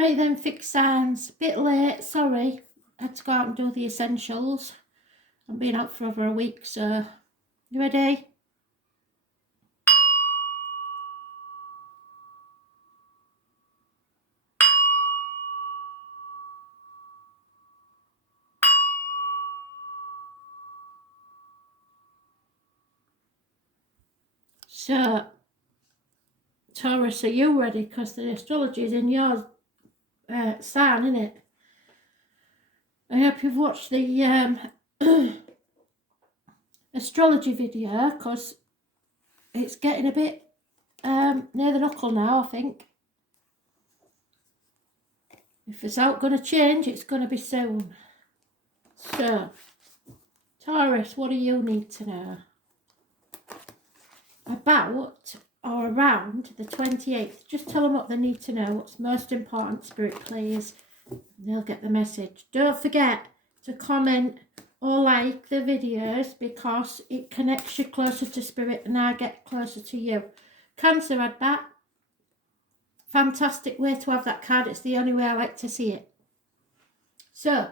Right then, fixed signs. Bit late, sorry. Had to go out and do the essentials. I've been out for over a week, so you ready? So, Taurus, are you ready? Because the astrology is in your sign, isn't it? I hope you've watched the astrology video, because it's getting a bit near the knuckle now, I think. If it's out going to change, it's going to be soon. So, Taurus, what do you need to know? About or around the 28th. Just tell them what they need to know, what's most important, Spirit, please. They'll get the message. Don't forget to comment or like the videos, because it connects you closer to Spirit and I get closer to you. Cancer had that. Fantastic way to have that card. It's the only way I like to see it. So,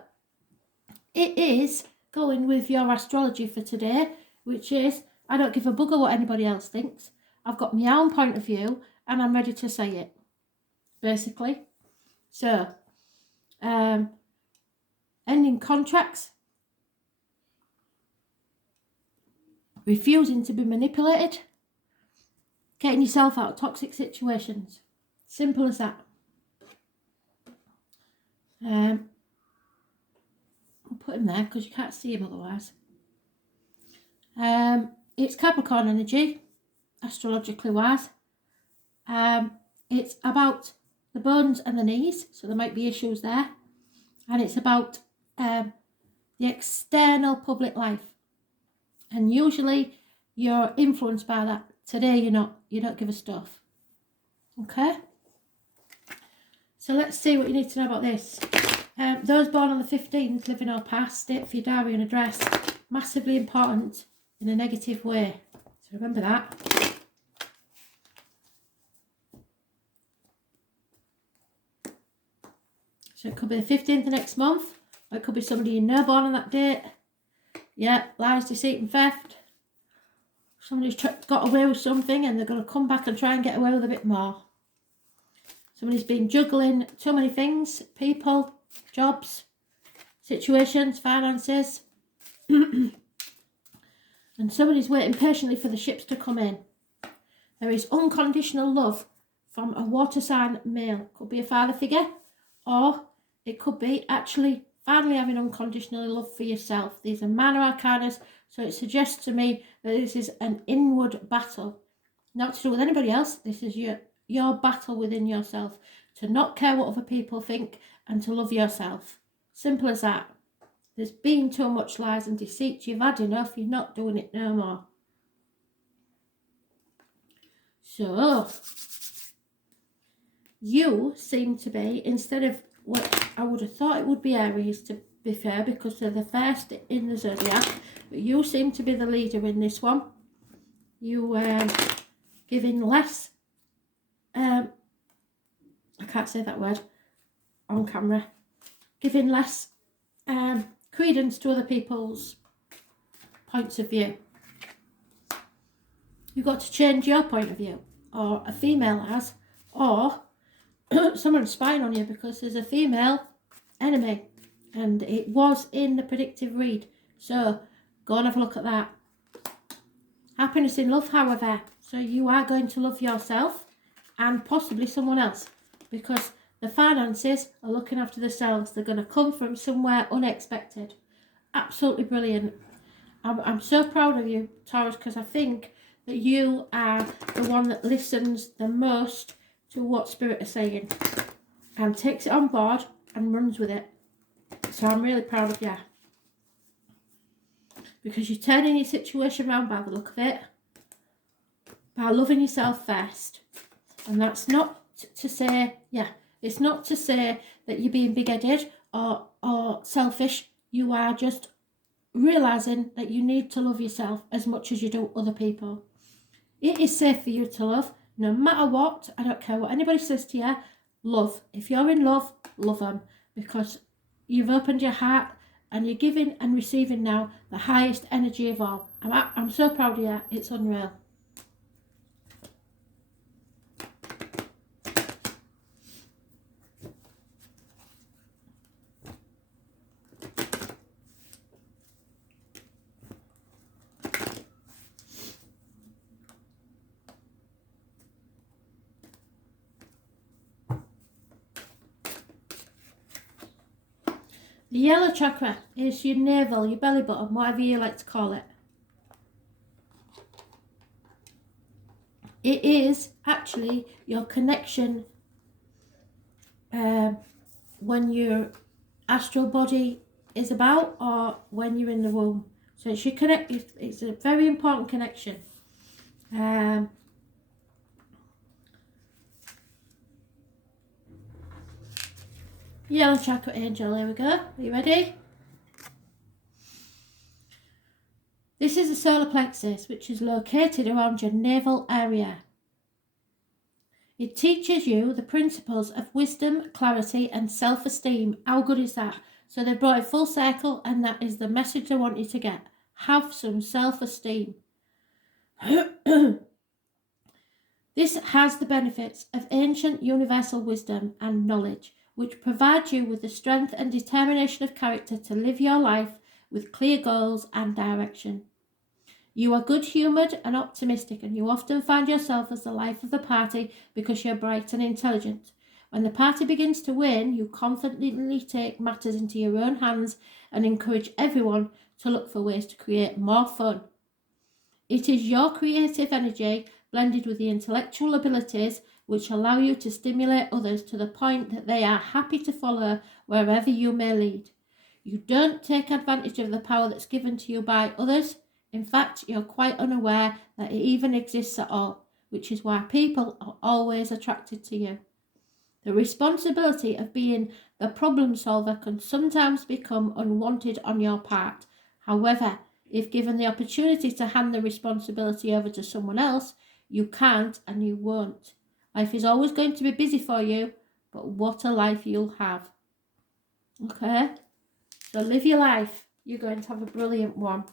it is going with your astrology for today, which is, I don't give a bugger what anybody else thinks. I've got my own point of view and I'm ready to say it, basically. So, ending contracts, refusing to be manipulated, getting yourself out of toxic situations. Simple as that. I'll put him there because you can't see him otherwise. It's Capricorn energy, astrologically wise. It's about the bones and the knees, so there might be issues there. And it's about the external public life. And usually you're influenced by that. Today you're not. You don't give a stuff. Okay? So let's see what you need to know about this. Those born on the 15th, living or past, date for your diary and address. Massively important in a negative way. So remember that. So it could be the 15th of next month. Or it could be somebody you know born on that date. Yeah, lies, deceit and theft. Somebody's got away with something and they're going to come back and try and get away with a bit more. Somebody's been juggling too many things. People, jobs, situations, finances. And somebody's waiting patiently for the ships to come in. There is unconditional love from a water sign male. Could be a father figure, or it could be actually finally having unconditional love for yourself. These are minor arcanas, so it suggests to me that this is an inward battle. Not to do with anybody else. This is your battle within yourself. To not care what other people think and to love yourself. Simple as that. There's been too much lies and deceit. You've had enough. You're not doing it no more. So, you seem to be, instead of what I would have thought it would be Aries, to be fair, because they're the first in the zodiac, but you seem to be the leader in this one. You giving less, I can't say that word on camera, giving less credence to other people's points of view. You've got to change your point of view, or a female has, or someone's spying on you because there's a female enemy, and it was in the predictive read. So go and have a look at that. Happiness in love, however. So you are going to love yourself and possibly someone else, because the finances are looking after themselves. They're going to come from somewhere unexpected. Absolutely brilliant. I'm so proud of you, Taurus, because I think that you are the one that listens the most to what Spirit is saying and takes it on board and runs with it. So I'm really proud of you, because you're turning your situation around by the look of it, by loving yourself first. And that's not to say, it's not to say that you're being big-headed or selfish. You are just realising that you need to love yourself as much as you do other people. It is safe for you to love, no matter what. I don't care what anybody says to you. love. If you're in love, love them, because you've opened your heart and you're giving and receiving now the highest energy of all. I'm so proud of you. It's unreal. The yellow chakra is your navel, your belly button, whatever you like to call it. It is actually your connection when your astral body is about, or when you're in the womb. So it's your connect. It's a very important connection. Yellow chakra angel. Here we go. Are you ready? This is the solar plexus, which is located around your navel area. It teaches you the principles of wisdom, clarity, and self-esteem. How good is that? So they brought it full circle, and that is the message I want you to get. Have some self-esteem. This has the benefits of ancient universal wisdom and knowledge, which provide you with the strength and determination of character to live your life with clear goals and direction. You are good-humoured and optimistic, and you often find yourself as the life of the party because you're bright and intelligent. When the party begins to wane, you confidently take matters into your own hands and encourage everyone to look for ways to create more fun. It is your creative energy blended with the intellectual abilities which allow you to stimulate others to the point that they are happy to follow wherever you may lead. You don't take advantage of the power that's given to you by others. In fact, you're quite unaware that it even exists at all, which is why people are always attracted to you. The responsibility of being the problem solver can sometimes become unwanted on your part. However, if given the opportunity to hand the responsibility over to someone else, you can't and you won't. Life is always going to be busy for you, but what a life you'll have. Okay? So live your life. You're going to have a brilliant one.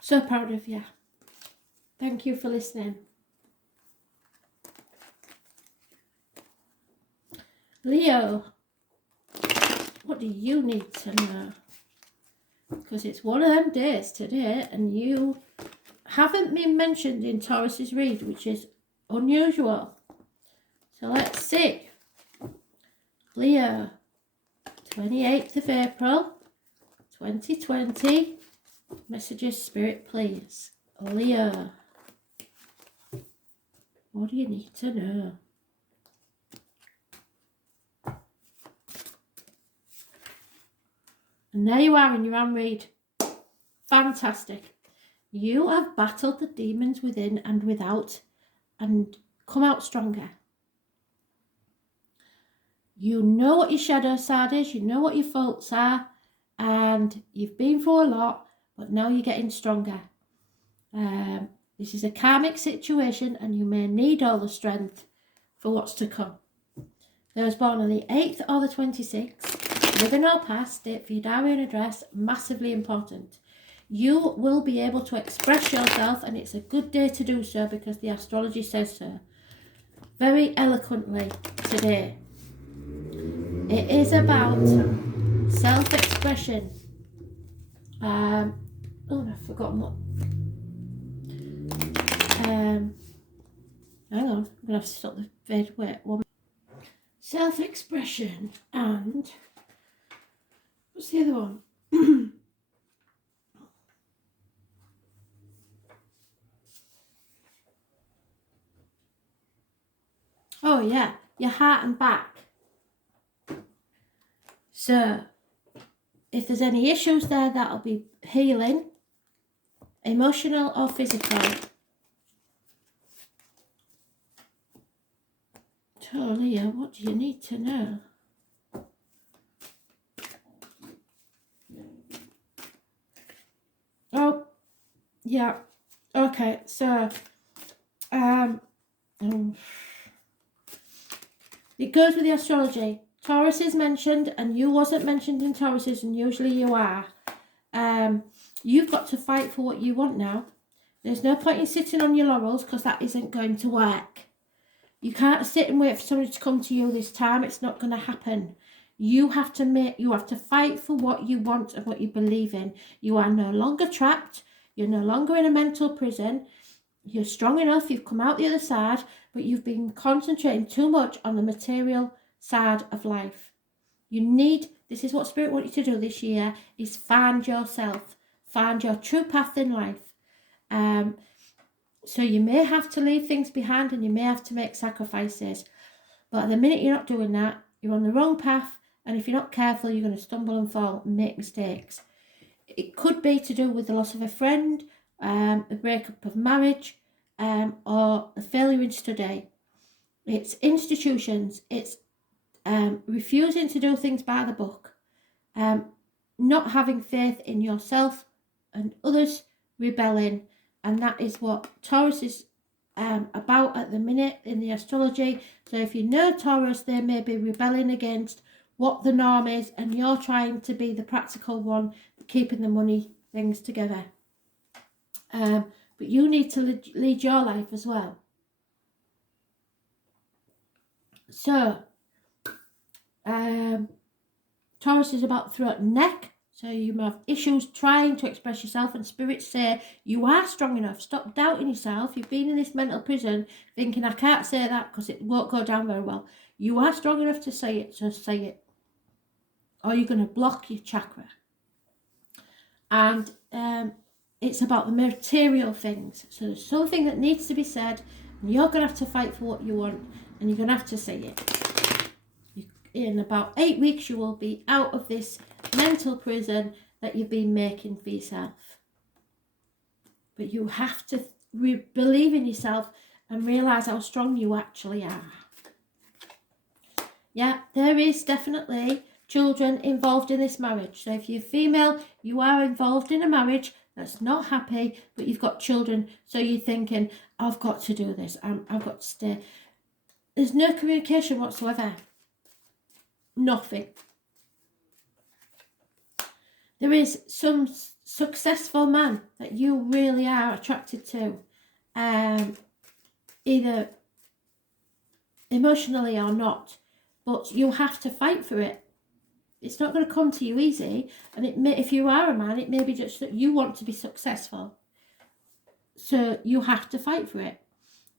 So proud of you. Thank you for listening. Leo, what do you need to know? Because it's one of them days today and you haven't been mentioned in Taurus's read, which is unusual. So let's see. Leo, 28th of April, 2020. Messages, Spirit, please. Leo, what do you need to know? And there you are in your own read. Fantastic. You have battled the demons within and without and come out stronger. You know what your shadow side is, you know what your faults are, and you've been through a lot, but now you're getting stronger. This is a karmic situation and you may need all the strength for what's to come. Those born on the 8th or the 26th, living or past, date for your diary and address, massively important. You will be able to express yourself, and it's a good day to do so because the astrology says so. Very eloquently today. It is about self-expression. Oh, I've forgotten what. Hang on, I'm going to have to stop the vid. Wait, one. Self-expression and what's the other one? Oh yeah, your heart and back. So if there's any issues there, that'll be healing, emotional or physical. So Leah, what do you need to know? Oh, yeah. Okay, so It goes with the astrology. Taurus is mentioned, and you wasn't mentioned in Tauruses, and usually you are. You've got to fight for what you want now. There's no point in sitting on your laurels, because that isn't going to work. You can't sit and wait for somebody to come to you this time. It's not going to happen. You have to fight for what you want and what you believe in. You are no longer trapped. You're no longer in a mental prison. You're strong enough. You've come out the other side, but you've been concentrating too much on the material side of life. This is what Spirit wants you to do this year, is find yourself. Find your true path in life. So you may have to leave things behind, and you may have to make sacrifices. But the minute you're not doing that, you're on the wrong path. And if you're not careful, you're going to stumble and fall and make mistakes. It could be to do with the loss of a friend, a breakup of marriage, or a failure in study. It's institutions. It's refusing to do things by the book. Not having faith in yourself and others, rebelling. And that is what Taurus is about at the minute in the astrology. So if you know Taurus, they may be rebelling against what the norm is, and you're trying to be the practical one, keeping the money things together. But you need to lead your life as well. So, Taurus is about throat and neck. So you may have issues trying to express yourself, and spirits say you are strong enough. Stop doubting yourself. You've been in this mental prison thinking, I can't say that because it won't go down very well. You are strong enough to say it, so say it. Or you're going to block your chakra. And it's about the material things. So there's something that needs to be said, and you're going to have to fight for what you want, and you're going to have to say it. In about 8 weeks, you will be out of this mental prison that you've been making for yourself. But you have to believe in yourself and realise how strong you actually are. Yeah, there is definitely children involved in this marriage. So if you're female, you are involved in a marriage that's not happy, but you've got children, so you're thinking, I've got to do this, I've got to stay. There's no communication whatsoever. Nothing. There is some successful man that you really are attracted to, either emotionally or not, but you have to fight for it. It's not going to come to you easy, and if you are a man, it may be just that you want to be successful, so you have to fight for it.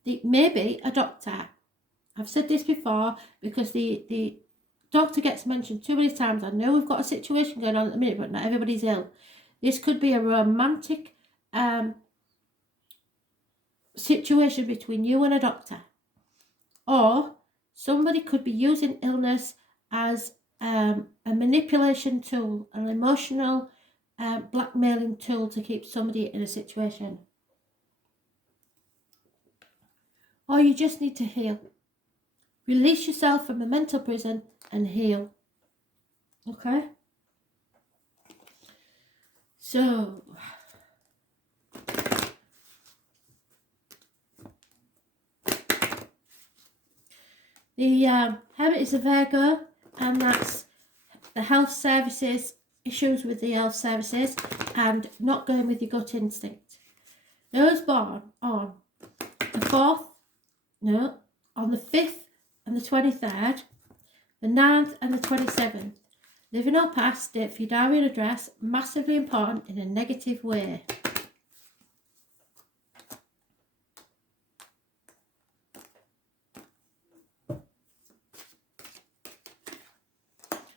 It may be a doctor. I've said this before because the doctor gets mentioned too many times. I know we've got a situation going on at the minute, but not everybody's ill. This could be a romantic situation between you and a doctor, or somebody could be using illness as a manipulation tool, an emotional blackmailing tool to keep somebody in a situation. Or you just need to heal. Release yourself from a mental prison and heal. Okay? So, the Hermit is a Virgo, and that's the health services, issues with the health services, and not going with your gut instinct. Those born on the 4th, no, on the 5th and the 23rd, the 9th and the 27th. Living or past, date for your diary and address, massively important in a negative way.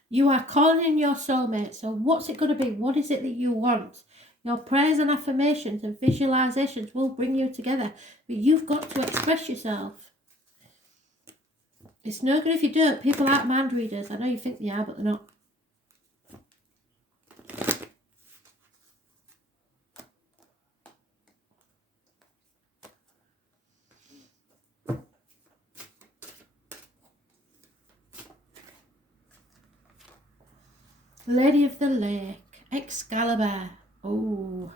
You are calling in your soulmate. So what's it going to be? What is it that you want? Your prayers and affirmations and visualizations will bring you together. But you've got to express yourself. It's no good if you don't. People aren't mind readers. I know you think they are, but they're not. Lady of the Lake, Excalibur. Oh,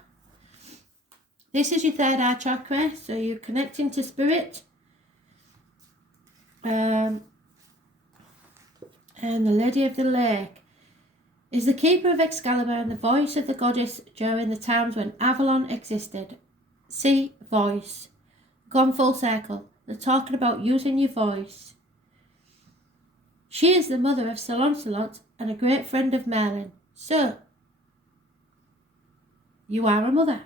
this is your third eye chakra, so you're connecting to spirit. And the Lady of the Lake is the keeper of Excalibur and the voice of the goddess during the times when Avalon existed. See voice. Gone full circle. They're talking about using your voice. She is the mother of Sir Lancelot and a great friend of Merlin. So, you are a mother.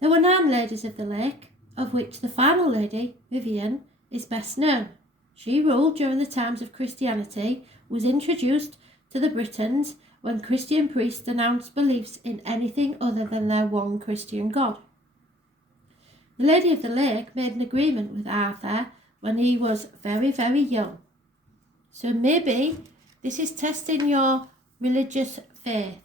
There were 9 ladies of the lake, of which the final lady, Vivian, is best known. She ruled during the times of Christianity, was introduced to the Britons when Christian priests denounced beliefs in anything other than their one Christian God. The Lady of the Lake made an agreement with Arthur when he was very, very young. So maybe this is testing your religious faith.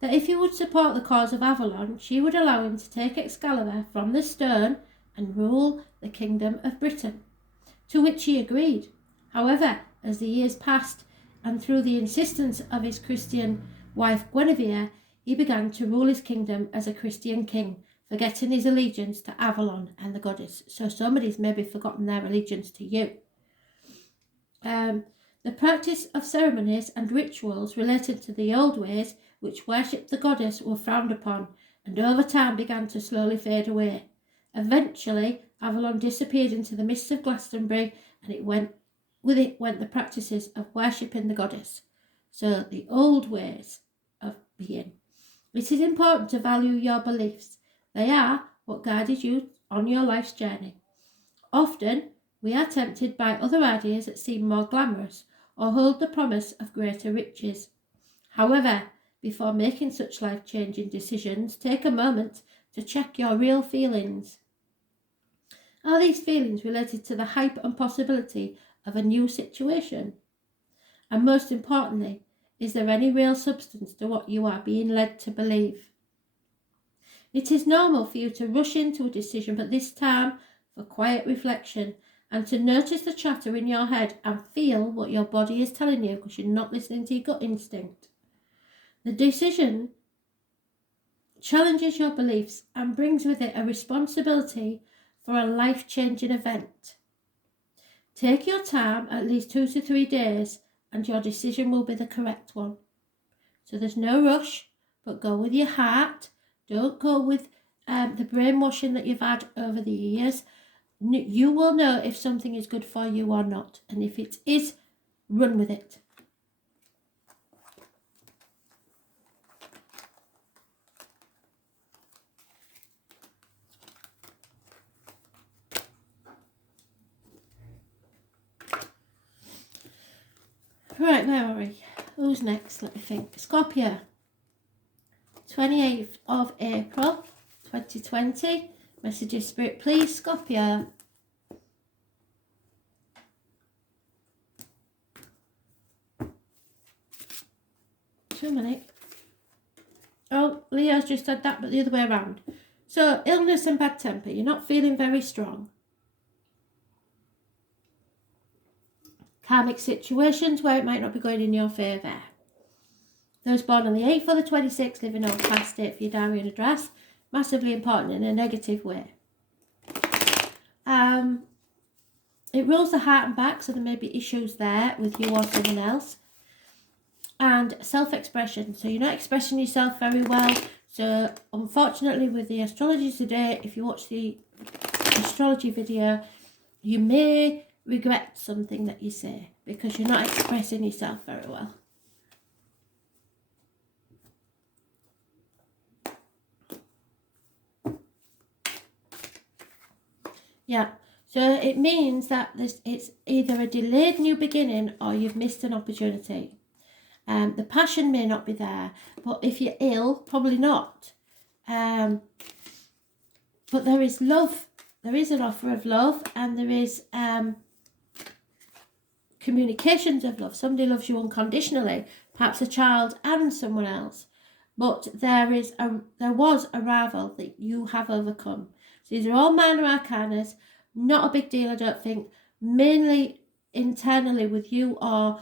That if he would support the cause of Avalon, she would allow him to take Excalibur from the stone and rule the kingdom of Britain, to which he agreed. However, as the years passed, and through the insistence of his Christian wife Guinevere, he began to rule his kingdom as a Christian king, forgetting his allegiance to Avalon and the goddess. So somebody's maybe forgotten their allegiance to you. The practice of ceremonies and rituals related to the old ways which worshipped the goddess were frowned upon, and over time began to slowly fade away. Eventually, Avalon disappeared into the mists of Glastonbury, and with it went the practices of worshipping the goddess. So the old ways of being. It is important to value your beliefs. They are what guided you on your life's journey. Often, we are tempted by other ideas that seem more glamorous or hold the promise of greater riches. However, before making such life-changing decisions, take a moment to check your real feelings. Are these feelings related to the hype and possibility of a new situation? And most importantly, is there any real substance to what you are being led to believe? It is normal for you to rush into a decision, but this time for quiet reflection and to notice the chatter in your head and feel what your body is telling you, because you're not listening to your gut instinct. The decision challenges your beliefs and brings with it a responsibility for a life-changing event. Take your time, at least 2 to 3 days, and your decision will be the correct one. So there's no rush, but go with your heart. Don't go with the brainwashing that you've had over the years. You will know if something is good for you or not. And if it is, run with it. Right, where are we? Who's next? Let me think. Scorpio. 28th of April, 2020. Messages, Spirit, please. Scorpio. Two minutes. Oh, Leo's just said that, but the other way around. So, illness and bad temper. You're not feeling very strong. Karmic situations where it might not be going in your favour. Those born on the 8th or the 26th living on past date for your diary and address. Massively important in a negative way. It rules the heart and back, so there may be issues there with you or someone else. And self-expression, so you're not expressing yourself very well. So unfortunately with the astrology today, if you watch the astrology video, you may regret something that you say because you're not expressing yourself very well. Yeah, so it means that it's either a delayed new beginning or you've missed an opportunity. The passion may not be there, but if you're ill, probably not. But there is love. There is an offer of love, and there is communications of love. Somebody loves you unconditionally, perhaps a child and someone else. But there was a rival that you have overcome. So these are all minor arcanas, not a big deal, I don't think. Mainly internally with you or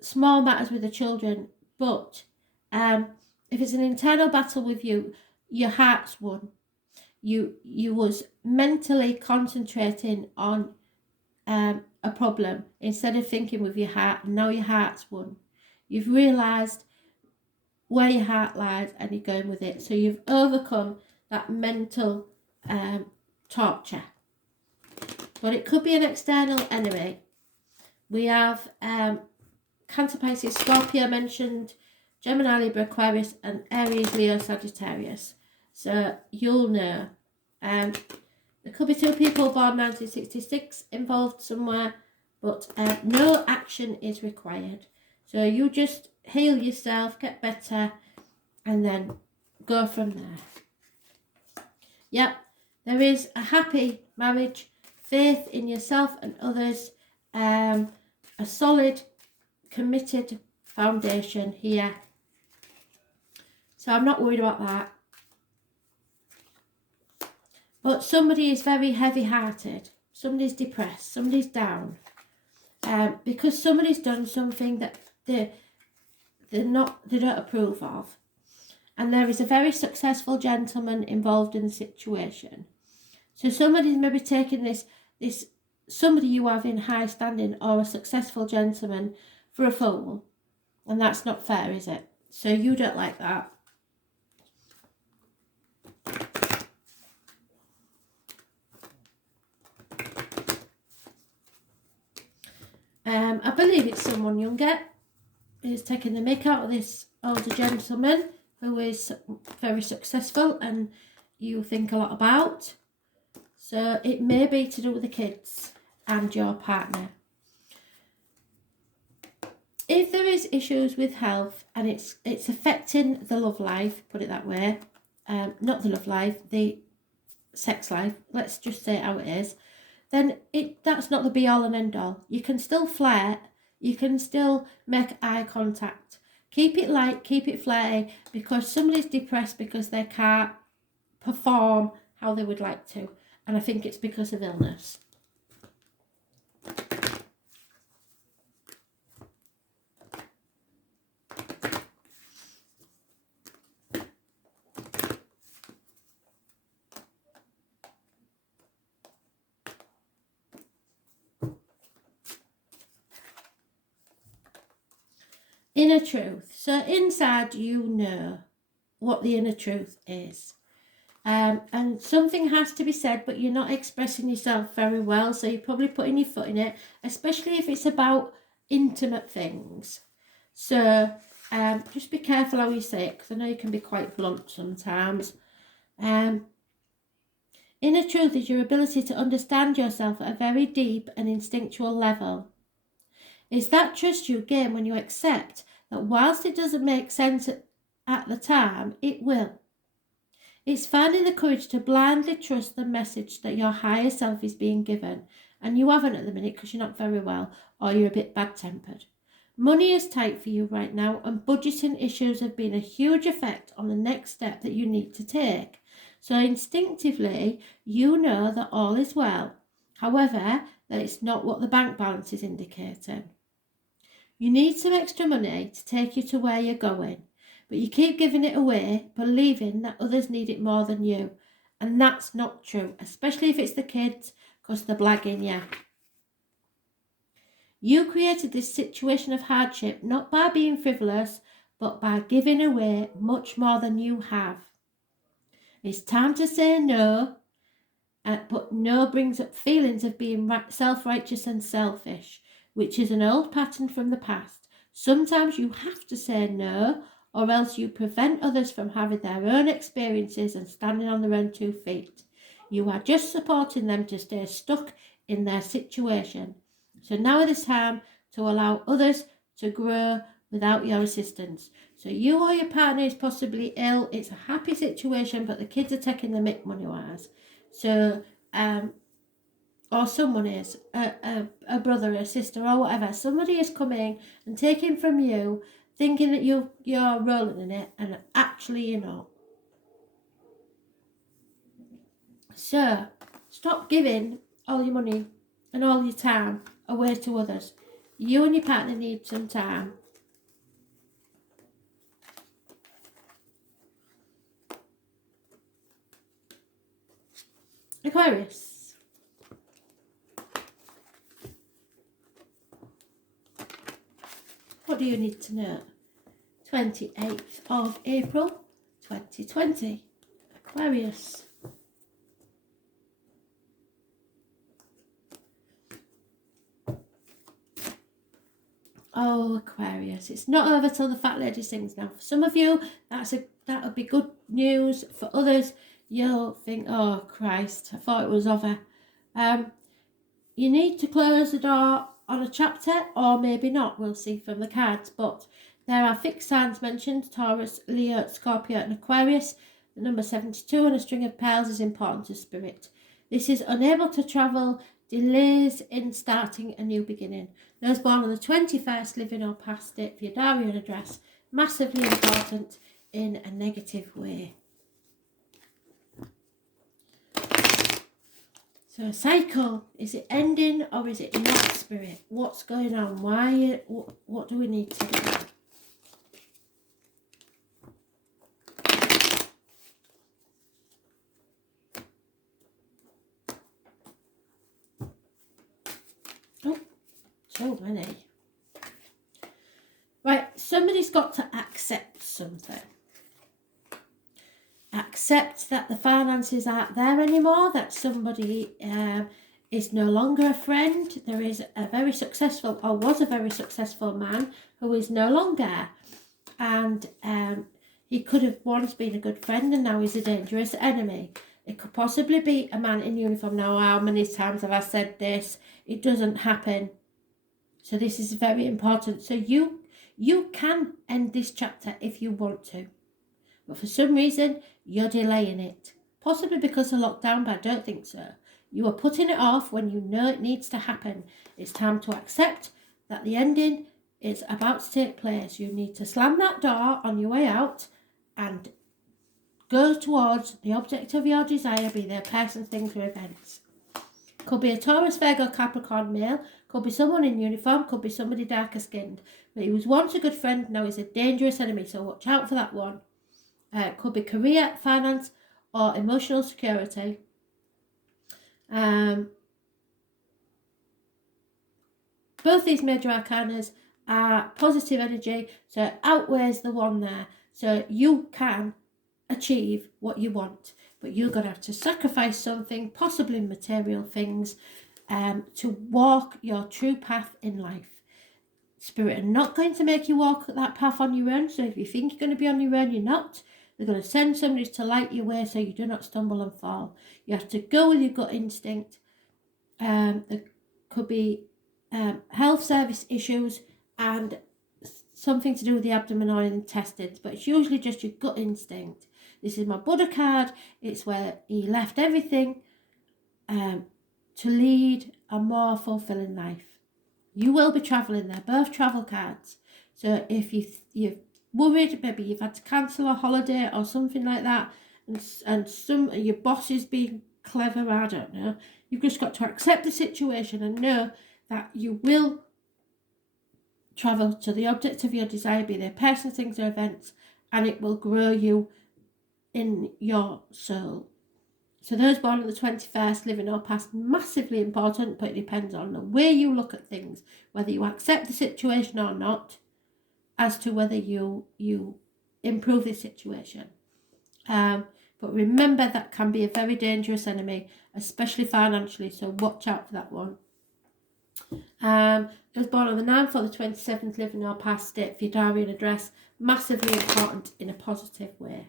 small matters with the children. But if it's an internal battle with you, your heart's won. You was mentally concentrating on a problem instead of thinking with your heart, and now your heart's won. You've realised where your heart lies and you're going with it. So you've overcome that mental torture. But it could be an external enemy. We have Cancer, Pisces, Scorpio mentioned, Gemini, Libra, Aquarius, and Aries, Leo, Sagittarius. So you'll know. There could be 2 people born 1966 involved somewhere, but no action is required. So you just heal yourself, get better, and then go from there. Yep, there is a happy marriage, faith in yourself and others, a solid, committed foundation here. So I'm not worried about that. But somebody is very heavy-hearted. Somebody's depressed. Somebody's down. Because somebody's done something that they don't approve of. And there is a very successful gentleman involved in the situation. So somebody's maybe taking this somebody you have in high standing or a successful gentleman for a fool. And that's not fair, is it? So you don't like that. I believe it's someone younger who's taking the mick out of this older gentleman who is very successful and you think a lot about. So it may be to do with the kids and your partner. If there is issues with health and it's affecting the love life, put it that way, not the love life, the sex life, let's just say it how it is, then that's not the be all and end all. You can still flirt, you can still make eye contact. Keep it light, keep it flirty, because somebody's depressed because they can't perform how they would like to. And I think it's because of illness. Inner truth. So inside you know what the inner truth is. And something has to be said, but you're not expressing yourself very well. So you're probably putting your foot in it, especially if it's about intimate things. So just be careful how you say it, because I know you can be quite blunt sometimes. Inner truth is your ability to understand yourself at a very deep and instinctual level. It's that trust you gain when you accept that whilst it doesn't make sense at the time, it will. It's finding the courage to blindly trust the message that your higher self is being given, and you haven't at the minute because you're not very well or you're a bit bad-tempered. Money is tight for you right now, and budgeting issues have been a huge effect on the next step that you need to take. So instinctively, you know that all is well. However, that it's not what the bank balance is indicating. You need some extra money to take you to where you're going, but you keep giving it away, believing that others need it more than you. And that's not true, especially if it's the kids, because they're blagging you. You created this situation of hardship not by being frivolous, but by giving away much more than you have. It's time to say no, but no brings up feelings of being self-righteous and selfish, which is an old pattern from the past. Sometimes you have to say no, or else you prevent others from having their own experiences and standing on their own 2 feet. You are just supporting them to stay stuck in their situation. So now is the time to allow others to grow without your assistance. So you or your partner is possibly ill. It's a happy situation, but the kids are taking the mick money-wise. So, or someone is, a brother, a sister, or whatever. Somebody is coming and taking from you, thinking that you're rolling in it, and actually you're not. So, stop giving all your money and all your time away to others. You and your partner need some time. Aquarius. What do you need to know? 28th of April 2020. Aquarius. Oh, Aquarius. It's not over till the fat lady sings now. For some of you, that would be good news. For others, you'll think, oh, Christ, I thought it was over. You need to close the door on a chapter, or maybe not. We'll see from the cards. But there are fixed signs mentioned: Taurus, Leo, Scorpio and Aquarius. The number 72 and a string of pearls is important to spirit. This is unable to travel, delays in starting a new beginning. Those born on the 21st, living or past it, for your diary and address, massively important in a negative way. So a cycle, is it ending or is it not, spirit? What's going on? Why? What do we need to do? Oh, so many. Right, somebody's got to accept something. Accept that the finances aren't there anymore, that somebody is no longer a friend. There is a very successful, or was a very successful man who is no longer. And he could have once been a good friend and now he's a dangerous enemy. It could possibly be a man in uniform. Now, how many times have I said this? It doesn't happen. So this is very important. So you can end this chapter if you want to. But for some reason, you're delaying it. Possibly because of lockdown, but I don't think so. You are putting it off when you know it needs to happen. It's time to accept that the ending is about to take place. You need to slam that door on your way out and go towards the object of your desire, be there person, things or events. Could be a Taurus, Virgo, Capricorn male. Could be someone in uniform. Could be somebody darker skinned. But he was once a good friend, now he's a dangerous enemy. So watch out for that one. Could be career, finance, or emotional security. Both these major arcanas are positive energy, so it outweighs the one there. So you can achieve what you want, but you're going to have to sacrifice something, possibly material things, to walk your true path in life. Spirit are not going to make you walk that path on your own, so if you think you're going to be on your own, you're not. They're going to send somebody to light your way so you do not stumble and fall. You have to go with your gut instinct. There could be health service issues and something to do with the abdomen or intestines, but it's usually just your gut instinct. This is my Buddha card. It's where he left everything to lead a more fulfilling life. You will be travelling there, both travel cards. So if you're worried, maybe you've had to cancel a holiday or something like that, and your boss is being clever, I don't know. You've just got to accept the situation and know that you will travel to the object of your desire, be they person, things or events, and it will grow you in your soul. So those born on the 21st, living or past, massively important, but it depends on the way you look at things, whether you accept the situation or not, as to whether you improve the situation. But remember, that can be a very dangerous enemy, especially financially, so watch out for that one. Those born on the 9th or the 27th, living or past, state for your diary and address, massively important in a positive way.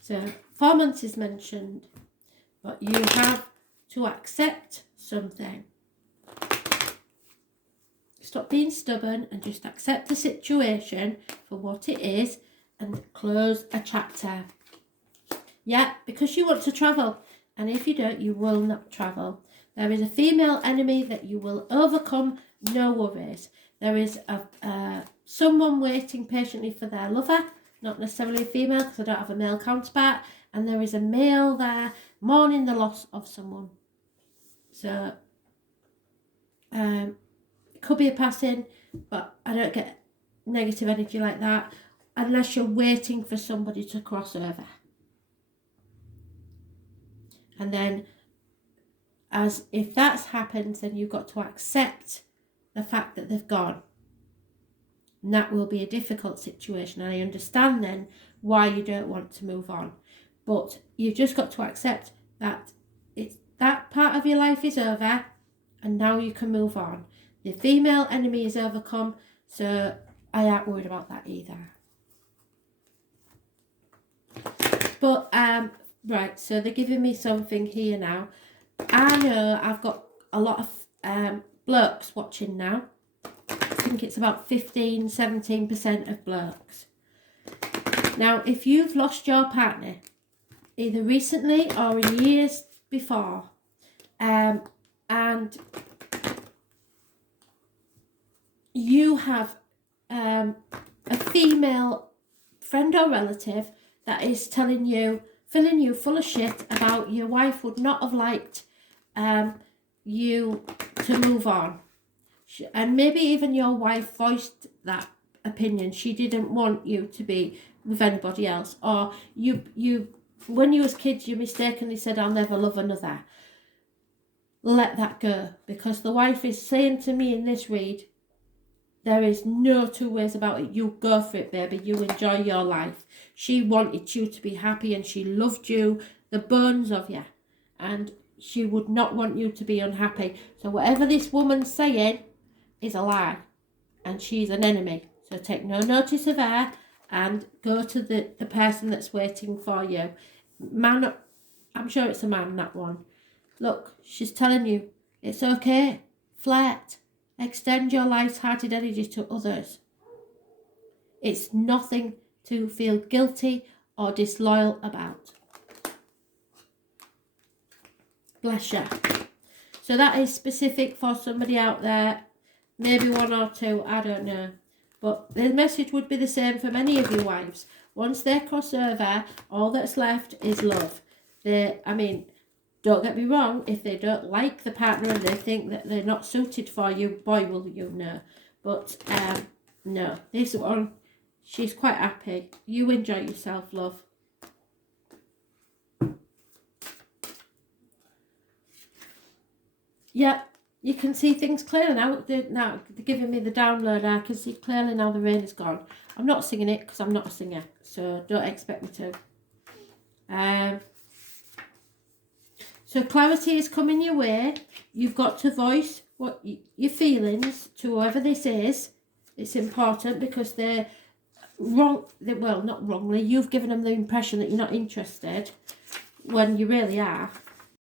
So 4 months is mentioned, but you have to accept something. Stop being stubborn and just accept the situation for what it is and close a chapter. Yeah, because you want to travel, and if you don't, you will not travel. There is a female enemy that you will overcome, no worries. There is someone waiting patiently for their lover, not necessarily a female because I don't have a male counterpart, and there is a male there mourning the loss of someone. So it could be a passing, but I don't get negative energy like that unless you're waiting for somebody to cross over. And then as if that's happened, then you've got to accept the fact that they've gone. And that will be a difficult situation. And I understand then why you don't want to move on. But you've just got to accept that that part of your life is over and now you can move on. The female enemy is overcome, so I ain't worried about that either. But, right, so they're giving me something here now. I know I've got a lot of blokes watching now. I think it's about 15-17% of blokes. Now, if you've lost your partner, either recently or in years before, and you have a female friend or relative that is filling you full of shit about your wife would not have liked you to move on. And maybe even your wife voiced that opinion. She didn't want you to be with anybody else. Or you when you was kids, you mistakenly said, I'll never love another. Let that go. Because the wife is saying to me in this read, there is no two ways about it. You go for it, baby. You enjoy your life. She wanted you to be happy and she loved you, the bones of you. And she would not want you to be unhappy. So whatever this woman's saying is a lie. And she's an enemy. So take no notice of her and go to the person that's waiting for you. Man, I'm sure it's a man, that one. Look, she's telling you, it's okay. Flirt. Extend your light-hearted energy to others. It's nothing to feel guilty or disloyal about. Bless you. So that is specific for somebody out there. Maybe one or two, I don't know. But the message would be the same for many of you wives. Once they cross over, all that's left is love. Don't get me wrong, if they don't like the partner and they think that they're not suited for you, boy, will you know. But, no. This one, she's quite happy. You enjoy yourself, love. Yeah, you can see things clearly now. They're giving me the download. I can see clearly now the rain is gone. I'm not singing it because I'm not a singer, so don't expect me to. So clarity is coming your way. You've got to voice what your feelings to whoever this is. It's important because they're wrong. Well, not wrongly. You've given them the impression that you're not interested when you really are.